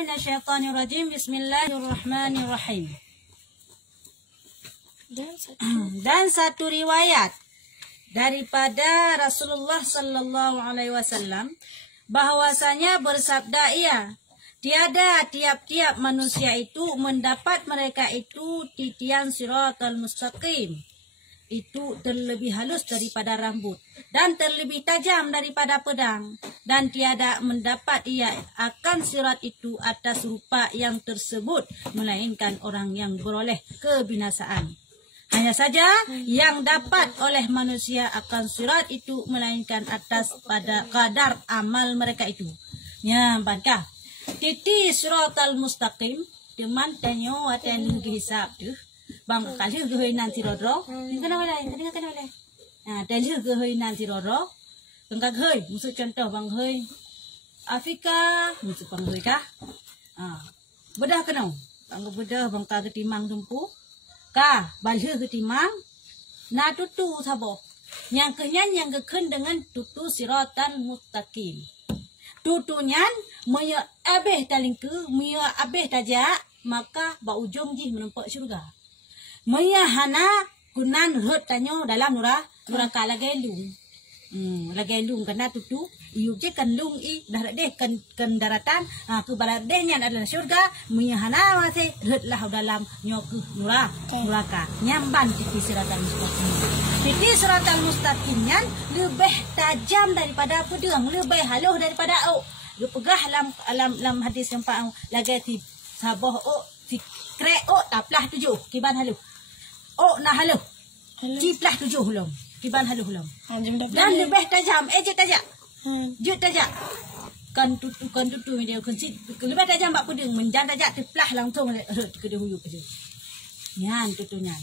billahi minasyaitonirrajim. Bismillahirrahmanirrahim. Dan satu riwayat daripada Rasulullah sallallahu alaihi wasallam bahwasanya bersabda ia, tiada tiap-tiap manusia itu mendapat mereka itu titian siratal mustaqim. Itu terlebih halus daripada rambut dan terlebih tajam daripada pedang, dan tiada mendapat ia akan sirat itu atas rupa yang tersebut melainkan orang yang beroleh kebinasaan. Hanya saja yang dapat oleh manusia akan sirat itu melainkan atas pada kadar amal mereka itu. Ya, bangka. Titi siratal mustaqim teman tanyo aten hisab tu. Bang kali gehoi nanti rodro, kena boleh. Nah, tadi gehoi nanti rodro, bang gehoi, musuh contoh bang gehoi, Afrika, musuh bang gehoi kah? Bedah kena, bang bedah bang kah ketimang tumpu, kah balhe ketimang, na tutu sabo, yang kenyan yang keken dengan tutu siratan mustaqim, tutunyan maya abeh talingku, maya abeh tajak, maka ba ujung ji menempat syurga. Maya hana kunan rut tanyo dalam nura ka lagelung. Lagelung kena tutu iu je kan lung i darat deh kan daratan ke barat deh nyan adalah syurga. Maya hana masih rut lah dalam nyoku nuraka nyamban titi siratal mustaqim. Titi siratal mustaqim nyan lebih tajam daripada pedang, lebih halus daripada au. Lu pegah alam hadis yang pak lagi ti saboh ti krek taplah 7 kiban halu. Nah halu. Ciplah 7 hulum. Kiban halu hulum. Dan lebih tajam. Je tajak. Je tajak. Kan tutu dia kunci. Lebih tajam bak pedang menjan tajak teplah langsung ke dia huyuk ke dia. Nyan tutunya.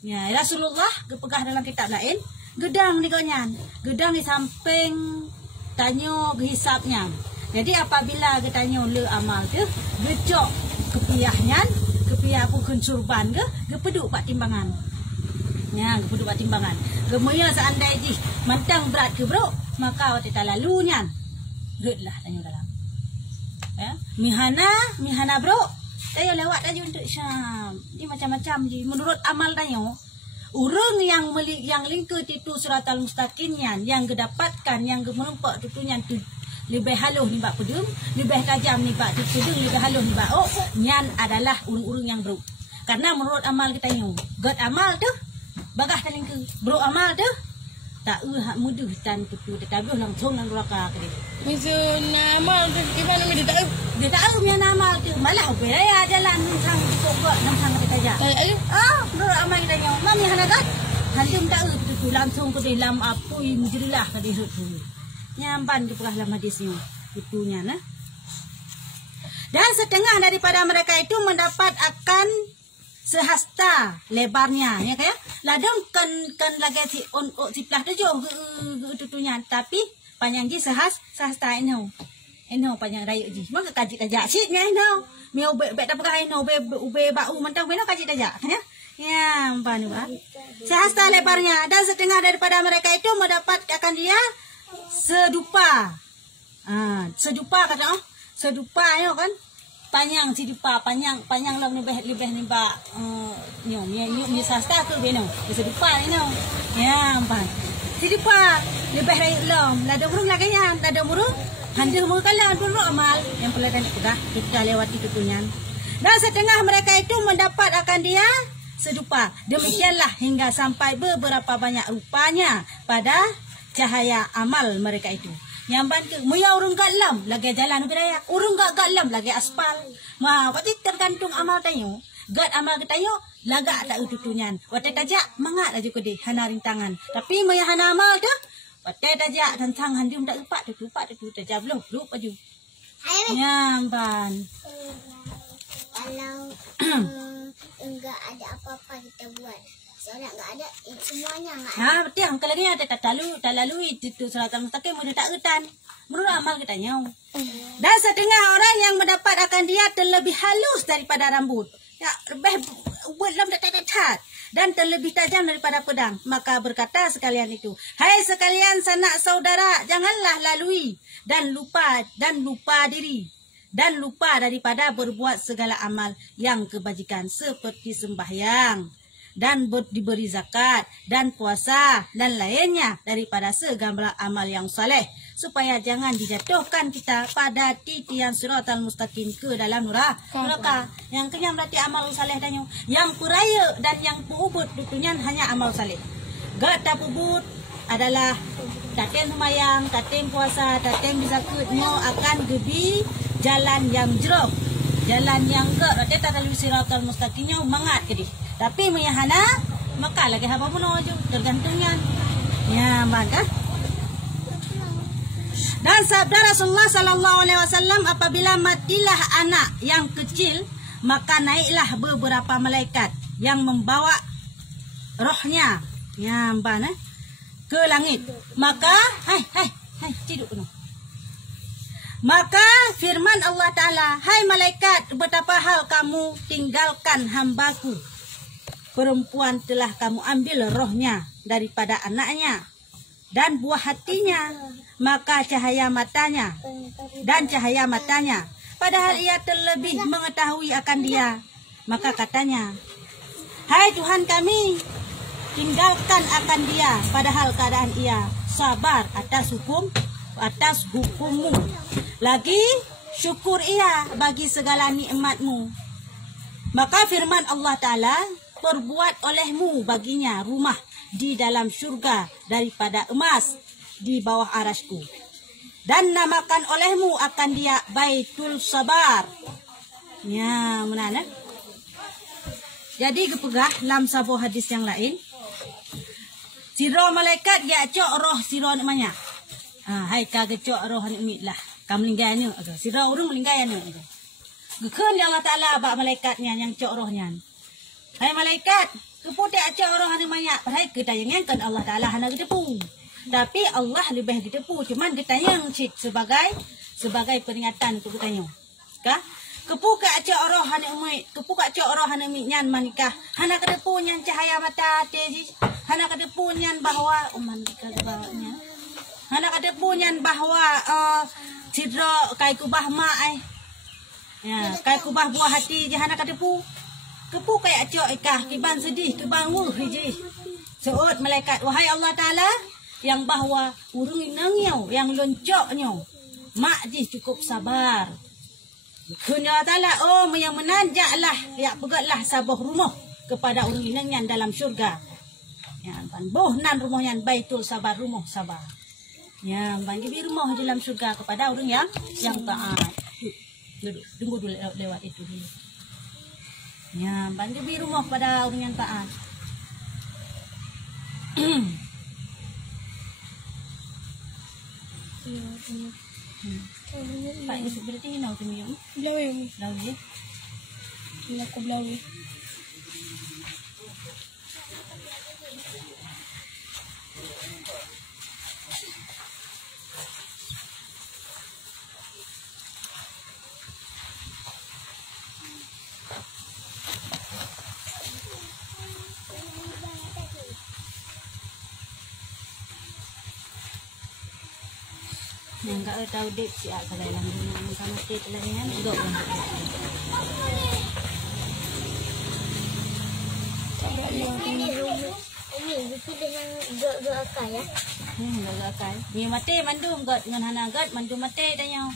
Ya, Rasulullah kepegah dalam kitab lain, gedang ni konyan. Gedang di samping tanyo hisapnya. Jadi apabila getanyo le amal tu, gecok kepiahnya, kepiah aku kunsurban ke, gepeduk pak timbangan. Ya, gepeduk pak timbangan. Gemoya seandai ji mantang berat ke bro, maka waktu tak lalunya. Redlah tanyo dalam. Ya, mihana bro. Tayo lewat aja untuk Syam. Ini macam-macam ji menurut amal tanyo. Urang yang lingkut itu siratal mustaqimnya, yang gedapatkan, yang menumpak tutunya tu lebih halus ni bak pedung, lebih tajam ni bak pedung, lebih halus ni bak nyan adalah urang-urang yang bro. Karena menurut amal kita nyu, god amal tu bagah taling ke bro amal tu tak hak mudah tan tutu tetapi langsung nang neraka ke dia. Misalnya amal tu gimana dia tahu punya amal tu malah ya jalan nang pokok nang kita aja. Menurut amal kita nyu, mami hanagat hantum tak tutu langsung ke dalam apui mujrilah ke dia tu. Nyamban ke dalam hadisnya itunya nah. Dan setengah daripada mereka itu mendapat akan sehasta lebarnya ya kayak ladang kan lagi si siplah 7 tutunya tapi panjang ji sehasta eno panjang raya ji maka kaji tajak siknya eno meu bet tak pakai eno ube bau mentang beno kaji tajak kan ya panu ba sehasta lebarnya. Dan setengah daripada mereka itu mendapat akan dia sedupa. Sedupa kata sedupa yo kan panjang sedupa panjang lah lebih ni ba nyo sasta ke beno sedupa ni no ya pan sedupa lebih rai lom lada burung lagi yang lada burung handil mu kala dulu amal yang peladan kita lewati tutunyan. Dan setengah mereka itu mendapat akan dia sedupa. Demikianlah hingga sampai beberapa banyak rupanya pada cahaya amal mereka itu. Nyamban ke muya urung galam lagi jalan budaya, urung gak galam lagi aspal. Pati tergantung amal tayo. Gad amal tayo laga tak ututunyan. Wate tajak mangat aja ke deh hana rintangan. Tapi muya hana amal tu wate tajak tentang handum tak upak tu tajak belum lup aju. Nyamban. Kalau enggak ada apa-apa kita buat. Soalnya enggak ada semuanya enggak ada. Betul. Kalau dia tak lalui itu siratal mustaqim mudah tak utan. Menurut amal kita nyaw. Dan setengah orang yang mendapat akan dia terlebih halus daripada rambut. Ya, lebih belum tak dan terlebih tajam daripada pedang. Maka berkata sekalian itu, hai sekalian sanak saudara, janganlah lalui dan lupa diri dan lupa daripada berbuat segala amal yang kebajikan seperti sembahyang dan diberi zakat dan puasa dan lainnya daripada segala amal yang saleh, supaya jangan dijatuhkan kita pada titian siratal mustaqim ke dalam neraka. Yang kenyang berarti amal saleh dan yang peraya dan yang pubut dutunyan hanya amal saleh. Gak pubut adalah tatem semayang, tatem puasa, tatem zakatnya akan gebi jalan yang jeruk, jalan yang ke berarti tak lalu siratal mustaqimnya mangat ke di. Tapi menyahana maka lagi apa pun aja tergantungnya. Ya, maka dan sabda Rasulullah sallallahu alaihi wasallam, apabila matilah anak yang kecil, maka naiklah beberapa malaikat yang membawa rohnya, ya mbana, ke langit. Maka hai tidur no. Maka firman Allah Ta'ala, hai malaikat, betapa hal kamu tinggalkan hambaku perempuan, telah kamu ambil rohnya daripada anaknya dan buah hatinya, maka cahaya matanya dan cahaya matanya, padahal ia terlebih mengetahui akan dia. Maka katanya, hai Tuhan kami, tinggalkan akan dia, padahal keadaan ia sabar atas hukummu, lagi syukur ia bagi segala nikmatmu. Maka firman Allah Ta'ala, perbuat olehmu baginya rumah di dalam syurga daripada emas di bawah arasku, dan namakan olehmu akan dia Baitul Sabar. Ya, mana? Jadi kepegah dalam sebuah hadis yang lain, siro malaikat dia cok roh siro namanya. Hai kagak cok roh ni umit lah. Kamu linggai ni, siro urung linggai ni. Gekan Allah Ta'ala bak malaikatnya yang cok rohnya. Hai malaikat, keputik cok roh namanya. Padahal kita yang kan Allah Ta'ala hana kedepu. Tapi Allah lebih kedepu. Cuman kita yang cik sebagai peringatan untuk kita yang. Kah? Kepuka cok roh hana umit, kepuka cok roh hana umit nyan manikah. Hana kedepu nyan cahaya mata teji. Hana kedepu nyan bahwa bawanya. Hana kedepu nyan bahwa sidra kai kubah mak ya, kai kubah buah hati je hana kedepu. Kepu kayak cok ikah kiban sedih kiban hiji. Seut malaikat, wahai Allah Ta'ala, yang bahwa urung inangnya yang loncoknya mak je cukup sabar. Kunya Ta'ala, oh yang menanjaklah, ya pegatlah sabah rumah kepada urung inangnya dalam syurga. Ya, ban bohnan rumahnya Baitul Sabar, rumah sabar. Ya, ban di rumah dalam syurga kepada urung yang taat. Duduk, tunggu dulu lewat itu dulu. Ya, ban di rumah pada urung yang taat. Pak, itu berarti ini nak temu. Blawi. Blawi. Nak blawi. Yang enggak tahu dek si ak kalau dalam rumah sama dek lainnya enggak kan. Ini sudah yang enggak akal ya. Enggak akal. Ni mati mandu enggak dengan hana enggak mandu mati tanya.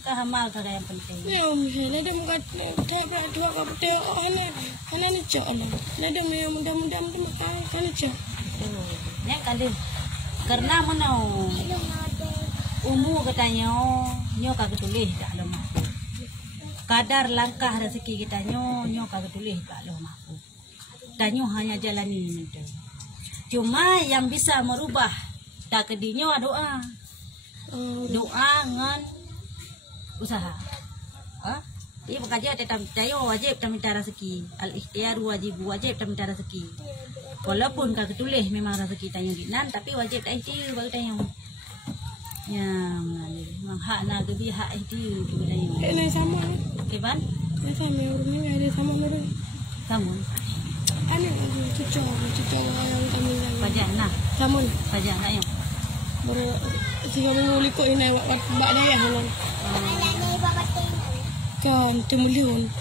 Kahamal kagak yang penting. Ya misalnya ada muka tak dua kapte hana ni cok lah. Ada muda-muda tu makan kan cok. Ni kali. Karena mana umur katanya nyo kagak tulis dak dalam aku. Kadar langkah rezeki kita nyo kagak tulis dak dalam aku. Dan nyo hanya jalani itu. Cuma yang bisa merubah takdirnya doa. Doa dengan usaha. Dia bekerja tetap tayo wajib minta rezeki. Al-ikhtiar wajib minta rezeki. Walaupun kagak tulis memang rezeki tanya dinan, tapi wajib tak itu bagi tanya. Ya, memang hak nak gebi hak itu tanya. Ini sama. Keban? Ini sama orang ni ada sama orang. Kamu? Ane cucu yang kami yang. Pajak nak. Kamu? Pajak nak yang. Baru 3 minggu likut ini bak dia halan. Kan temulun.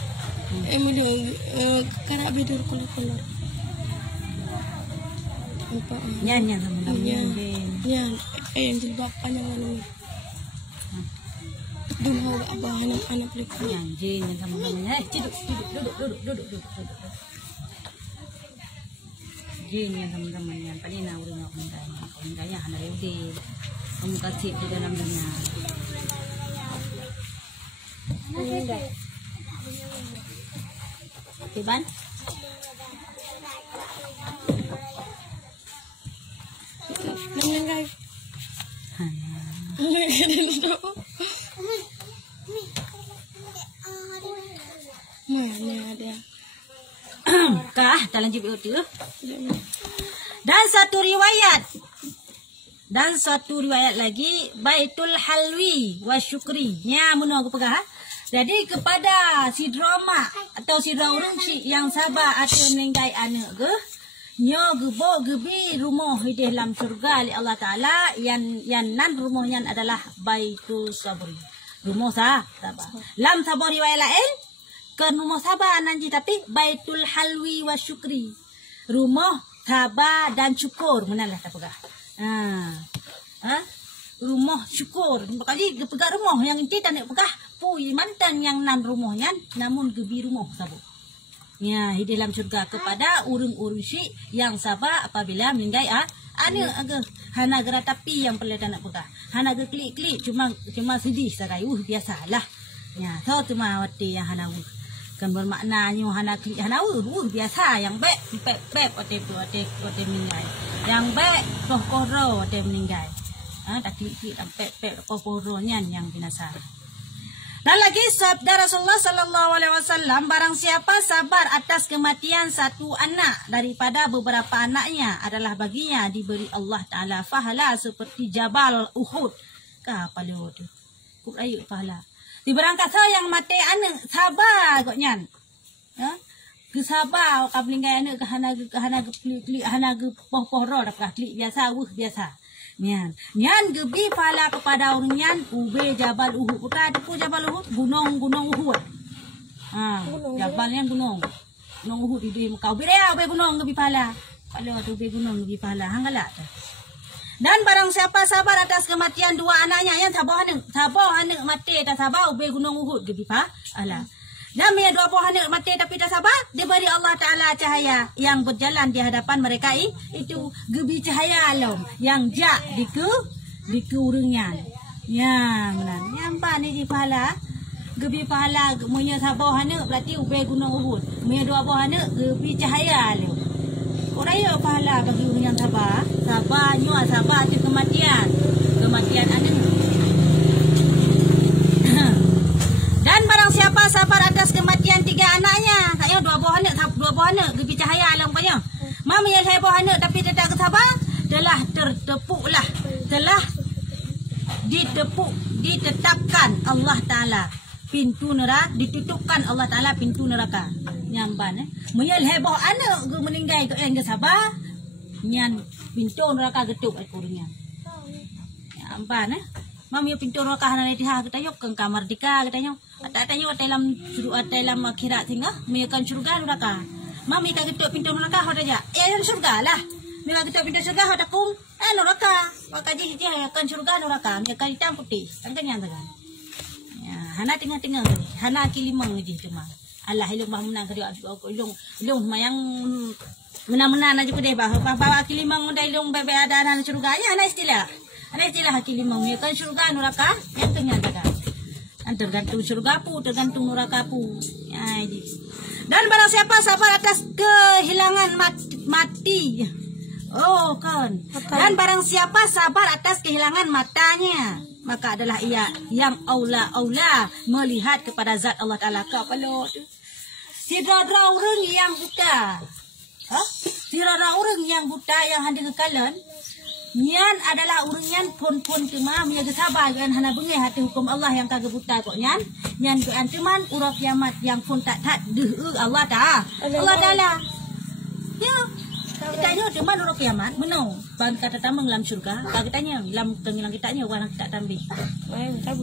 Emulun karak bidur kolor-kolor. Apa? Nyan teman-teman. Nyan yang jilbab panjang ni. Dulu abah anak lelaki. Nyan teman-teman. Duduk. Jin teman-teman yang paling nak uring orang hana lewdi. Kamu kasih di dalam dunia. Tiban? Menenggai. Mana ada? Kah dalam jibil itu. Dan satu riwayat lagi Baitul Halwi wa Syukri. Nya mun aku pegah. Jadi kepada si drama atau si orang si yang sabar atau meninggai anak ke nyo gebo gebi rumah di dalam surga oleh Allah Taala yang nan rumahnya adalah Baitul Sabri. Rumah sabar. Lam sabar riwayat lain ke rumah sabar nanti tapi Baitul Halwi wa Syukri. Rumah sabar dan syukur menalah tak pegah. Rumah syukur. Kali pegang rumah yang inti tak nak pegah pui mantan yang nan rumahnya namun gebi rumah sabar. Ya, di dalam syurga kepada urung-urung syik yang sabar apabila meninggai ane aga hana gerak tapi yang perlu tak nak pegah. Hana ge klik-klik cuma sedih sakai biasalah. Ya, so cuma wati yang hana kan bermaknanya hana klik hana biasa yang bek ote meninggai. Yang bek roh ote meninggai. Tak klik pek rohnya yang binasa. Dan lagi sabda Rasulullah sallallahu alaihi wasallam, barang siapa sabar atas kematian satu anak daripada beberapa anaknya adalah baginya diberi Allah Taala pahala seperti Jabal Uhud. Apa lewat tu? Ayu pahala. Di berangkat yang mati anak sabar koknya. Ke sabar ka melinggai anak ke hana klik hana poh roh dak klik biasa biasa. Nyan gebi pahala kepada orang nyan ube Jabal Uhud. Bukan tu Jabal Uhud, gunung Uhud. Jabalnya gunung Uhud di Mekah. Ube gunung gebi pahala. Kalau tu ube gunung gebi pahala. Hanggalak tu. Dan barang siapa sabar atas kematian dua anaknya yang sabar anak mati tak sabar ube gunung Uhud gebi pahala. Dan dia dua buah anak mati tapi tak sabar, diberi Allah Ta'ala cahaya yang berjalan di hadapan mereka itu gebi cahaya alam yang jak di urungnya. Ya, benar. Nampak ni di pahala. Gebi pahala punya sabar anak berarti ubay gunung Uhud. Punya dua buah anak gebi cahaya alam. Orang ya pahala bagi orang yang sabar. Sabar tu kematian anak. Dan barang siapa sabar atas kematian tiga anaknya, taknya dua buah anak gebi cahaya alam kanya. Mami yang saya buah anak tapi tidak sabar, telah ditetapkan Allah Taala pintu neraka, ditutupkan Allah Taala pintu neraka. Nyamban Muyal heboh anak ge meninggal ke yang sabar, nyan pintu neraka getuk kurnya. Nyamban Mami pintu neraka hana ditah kita yok ke kamar dika katanya. Atanya dalam akhirat tinggal meyakan syurga neraka. Mami tak getuk pintu neraka hoda ja. Yang syurga lah. Mila getuk pintu syurga hoda kum neraka. Maka ji akan syurga neraka. Meyakan hitam putih. Tangkanya tangan. Ya, hana tinggal. Hana kilimang ji cuma. Allah ilung bah menang kari ilung mayang menang aja deh bawa kilimang munda ilung bebe ada hana syurganya hana istilah. Hana istilah kilimang meyakan syurga neraka yang tengah tangan. Tergantung surga pu, tergantung neraka pu. Ya, dan barang siapa sabar atas kehilangan mati. Oh kan. Dan barang siapa sabar atas kehilangan matanya, maka adalah ia yang aula melihat kepada zat Allah Taala. Kalau tidak ada orang yang buta. Tidak ada orang yang buta yang hendak kekalian. Nyan adalah urungan pun cuma menjaga sabar dengan hana bengai hati hukum Allah yang kagak buta kok nyan ke antuman urap kiamat yang pun tak Allah Taala. Ya. Kitanya cuman urap kiamat menau bang kata tamang dalam syurga kagak tanya lam tengilang kitanya orang tak tambih.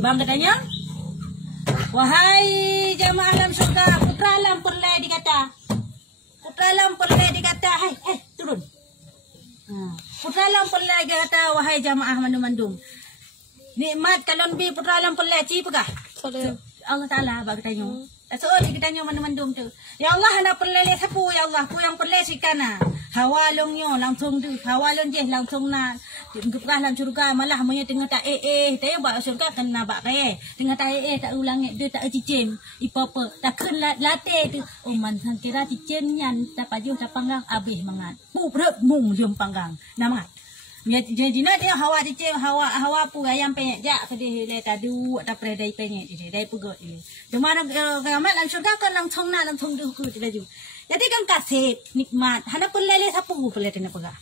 Bang katanya wahai jamaah alam surga, putra alam perlai dikata. Putra alam perlai dikata, hai, turun. Putra alam perlai dikata, wahai jamaah mandum-mandum. Nikmat kalon bi putra alam perlai ci pegah. Allah Ta'ala bagi tanya. Soal kita tanya mandum-mandum tu. Ya Allah nak perlai sapu ya Allah, ku yang perlai sikana. Hawalongnya langsung tu, hawalong je langsung nak. Kepegah dalam surga malah punya tengah tak tanya buat surga kena bak kaya. Tengah tak tak ulang dia tak cicim. Ipa-apa takkan latih tu. Oh man kira cicim nyan tak pajuh tak panggang habis mangat. Pu perut mung diam panggang. Nah mangat. Jadi dia hawa cicim hawa pu ayam penyek jak ke dia tadu tak pernah dai penyek dia dai pugot dia. Di mana kiamat dalam surga kan langsung nak langsung tu ku laju. Jadi kan kasih nikmat. Hana pelele sapu pelele tena pegah.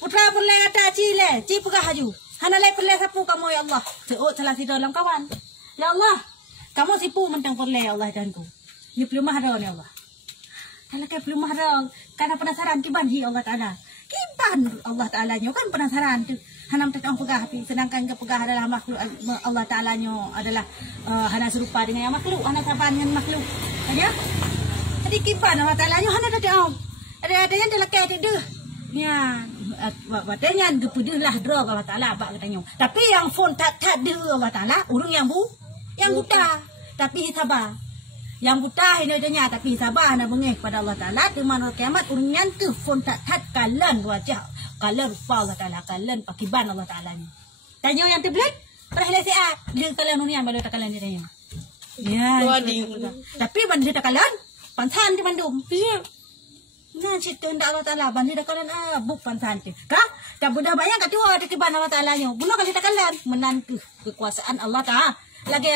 Putra pelai kata ci pegah haju. Hana lai pelai sapu kamu ya Allah. Seut salah si dalam kawan. Ya Allah, kamu sipu mentang pelai ya Allah Tuhanku. Ni belum mahram ya Allah. Kalau ke belum mahram, karena penasaran kiban hi Allah Taala. Kiban Allah Taala nyo kan penasaran tu. Hana mentang pegah tapi sedangkan ke pegah adalah makhluk Allah Taala nyo adalah hana serupa dengan yang makhluk, hana saban dengan makhluk. Ya. Jadi kiban Allah Taala nyo hana ada. Ada yang dalam ke tu. Ya. Watanya gepudahlah draw Allah Taala bak katanya. Tapi yang phone tak ada Allah Taala, urang yang buta tapi sabar. Yang buta ini adanya tapi sabar nak bengih kepada Allah Taala di mana kiamat urang yang tu phone tak kalan wajah, kalan rupa Allah Taala, kalan pakiban Allah Taala ni. Tanya yang terbelit, perahlah siat. Dia kalan dunia baru tak kalan dia tanya. Ya. Tapi ban dia tak kalan, pansan di Bandung. Ya. Nah, cerita ndak Allah Taala ban dia kalan buk pansan tu. Kah? Dah budak banyak kat tua ada kiban Allah Taala nya. Bunuh kali tak kalan menantu kekuasaan Allah Taala. Lagi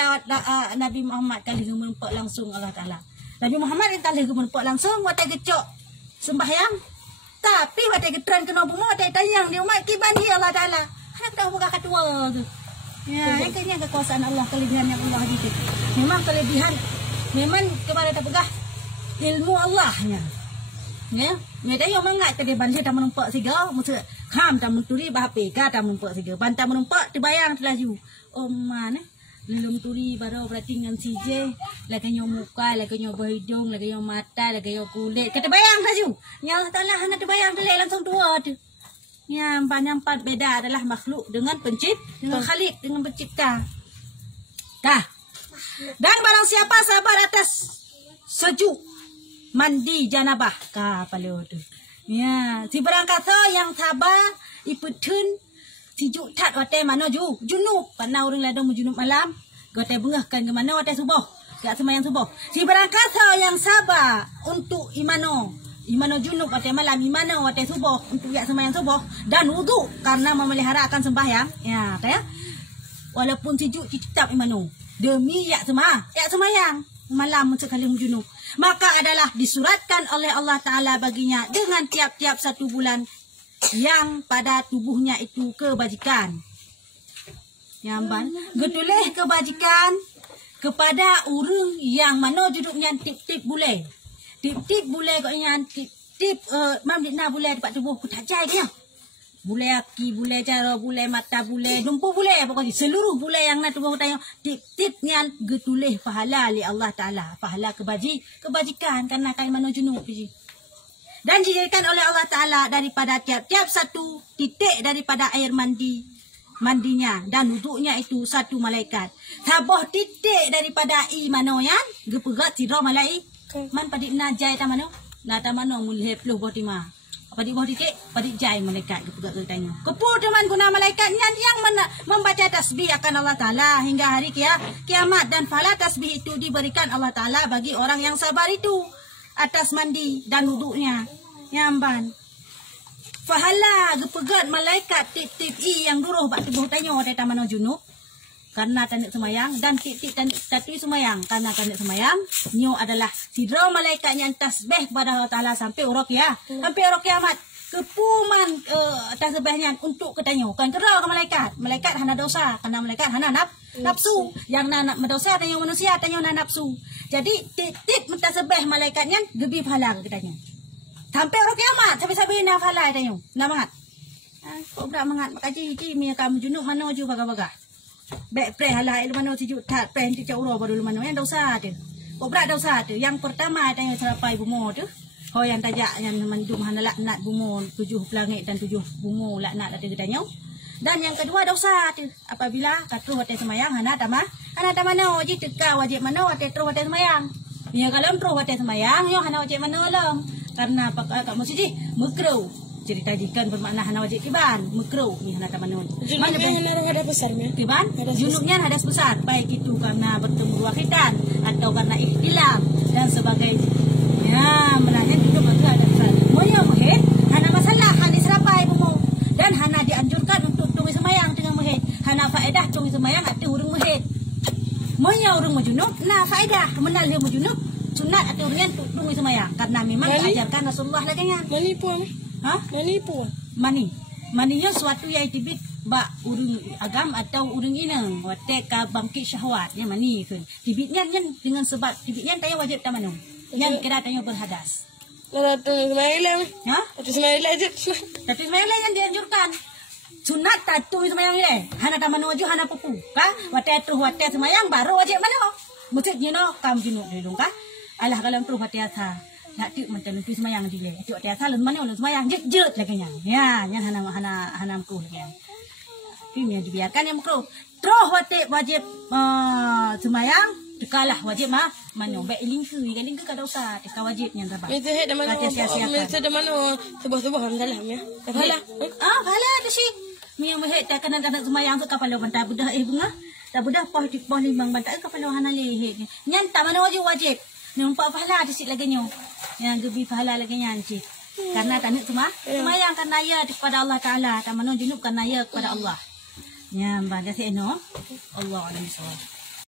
Nabi Muhammad kali menumpak langsung Allah Taala. Nabi Muhammad kali menumpak langsung watai gecok sembahyang. Tapi watai getran kena bunuh watai tayang dia umat kiban dia Allah Taala. Hendak tahu buka kat tua tu. Ya, ini kekuasaan Allah, kelebihan yang Allah ada. Memang kelebihan memang kepada terpegah ilmu Allahnya. Ya, mereka yang mengat tadi banjir tak menumpak siga, maksud ham tak menturi bahape, kata menumpak siga, bantah menumpak terbayang terlaju. Oh mana? Belum turi baru berarti dengan CJ, lagi nyo muka, lagi nyo hidung, lagi nyo mata, lagi nyo kulit, kata bayang terlaju. Yang taklah hanya terbayang terlaju langsung tua tu. Yang empat beda adalah makhluk dengan dengan Khalik, dengan pencipta. Dah. Dan barang siapa sabar atas sejuk mandi janabah kapalo tu. Ya, si barang kata yang sabar iputun sejuk tat wate mana junub panau orang ladang junub malam, gote bengahkan ke mana wate subuh, gak sembahyang subuh. Si barang kata yang sabar untuk imano junub wate malam, imano wate subuh untuk gak sembahyang subuh dan wudu karena memelihara akan sembahyang. Ya, kaya walaupun sejuk tetap imano demi yak sembahyang malam sekali junub. Maka adalah disuratkan oleh Allah Ta'ala baginya dengan tiap-tiap 1 bulan yang pada tubuhnya itu kebajikan. Nyamban, getuleh kebajikan kepada orang yang mana juduknya tip-tip boleh. Tip-tip boleh kau ingat tip mam dikna boleh dapat tubuh ku tak jai dia. Boleh aki, boleh cara, boleh mata, boleh dumpu, boleh pokoknya seluruh boleh yang nak tubuh tanya tip-tip nian getuleh pahala li Allah Taala, pahala kebajikan karena kain mano junub biji. Dan dijadikan oleh Allah Taala daripada tiap-tiap 1 titik daripada air mandinya dan wuduknya itu 1 malaikat. Sabah titik daripada mano yan gepegat sidra malaikat. Man padik najai ta mano? Na ta mano mulih peluh botima. Padik boh titik, padik jai malaikat gepegat tanya. Kepu teman guna malaikat yang mana membaca tasbih akan Allah Taala hingga hari kiamat dan pahala tasbih itu diberikan Allah Taala bagi orang yang sabar itu atas mandi dan wuduknya. Nyamban. Pahala gepegat malaikat tip-tip yang duruh bak tubuh tanya wate ta mano junub. Karena tandik semayang dan titik tatui semayang karena tandik semayang nyo adalah sidra malaikat yang tasbih kepada Allah Taala sampai urok sampai urok kiamat kepuman tasbihnya untuk ketanya kan kera ke malaikat hana dosa karena malaikat hana nafsu yang nak berdosa tanya manusia tanya nafsu. Jadi titik tasbih malaikatnya gebi pahala ketanya sampai urok kiamat sampai na pahala tanya nak mangat kok berak mangat makaji mi kamu junub mana ju baga-baga. Baik pre halai lu mana sejuk tak pre nanti cak urau baru lu mana yang dosa tu. berat dosa tu. Yang pertama tanya serapai bumo tu. Kau yang tajak yang mendum hana laknat bumo 7 pelangit dan 7 bumo laknat ada gedanya. Dan yang kedua dosa tu. Apabila katru hotel semayang hana tamah. Hana tamano wajib teka wajib mano hotel terus hotel semayang. Ya kalau terus hotel semayang yo hana wajib mano lam. Karena kat masjid makruh. Jadi tadikan bermakna hana wajib tiban, makruh ni hana tamanun. Mana hana hadas besar ni? Tiban, junubnya hadas besar, baik itu karena bertemu dua khitan atau karena ihtilam dan sebagainya. Ya, menanya junub itu hadas besar. Moyo muhid, hana masalah hana serapai bumu dan hana dianjurkan untuk tungi semayang dengan muhid. Hana faedah tungi semayang atau urung muhid. Moyo urung junub, nah faedah menal dia junub, sunat atau urungan tungi semayang karena memang diajarkan Rasulullah lagi nya. Manipu ni? Ha? Manipu. Mani yo suatu yang tibit ba urung agam atau urung inang wate ka bangkit syahwat nya mani kun tibitnya nyen dengan sebab tibitnya tanya wajib tamanu yang kira tanya berhadas Kalau tu Ismail ha tu Ismail aja. tapi sebenarnya yang dianjurkan sunat tatu semayang ni hana tamanu wajib hana pupu ka wate tu wate semayang baru wajib mana mesti no kam jinuk dulu ka alah kalau tu wate asa nak tu macam tu semayang dia. Tu tiasa lalu mana lalu semayang jet lagi nya. Ya, yang hana mukruh lagi. Ini dibiarkan yang mukruh. Terus wajib semayang dekalah wajib mah mana baik lingku kada usah teka wajibnya tabah. Itu hek dah mana? Itu dah mana? Sebuah-sebuah dalam ya. Pahala. Pahala tu sih. Mi yang hek tak kadang-kadang semayang tu kapal bantah budah bunga. Tak budah poh di poh limbang bantah kapal hana leh. Nyan tak mana wajib. Nampak pahala ada sikit lagi nyo. Yang lebih pahala lagi nya encik. Karena tanuk semayang kan naya kepada Allah Taala, tak mana junub kan naya kepada Allah. Ya, mbak jadi no. Allah alam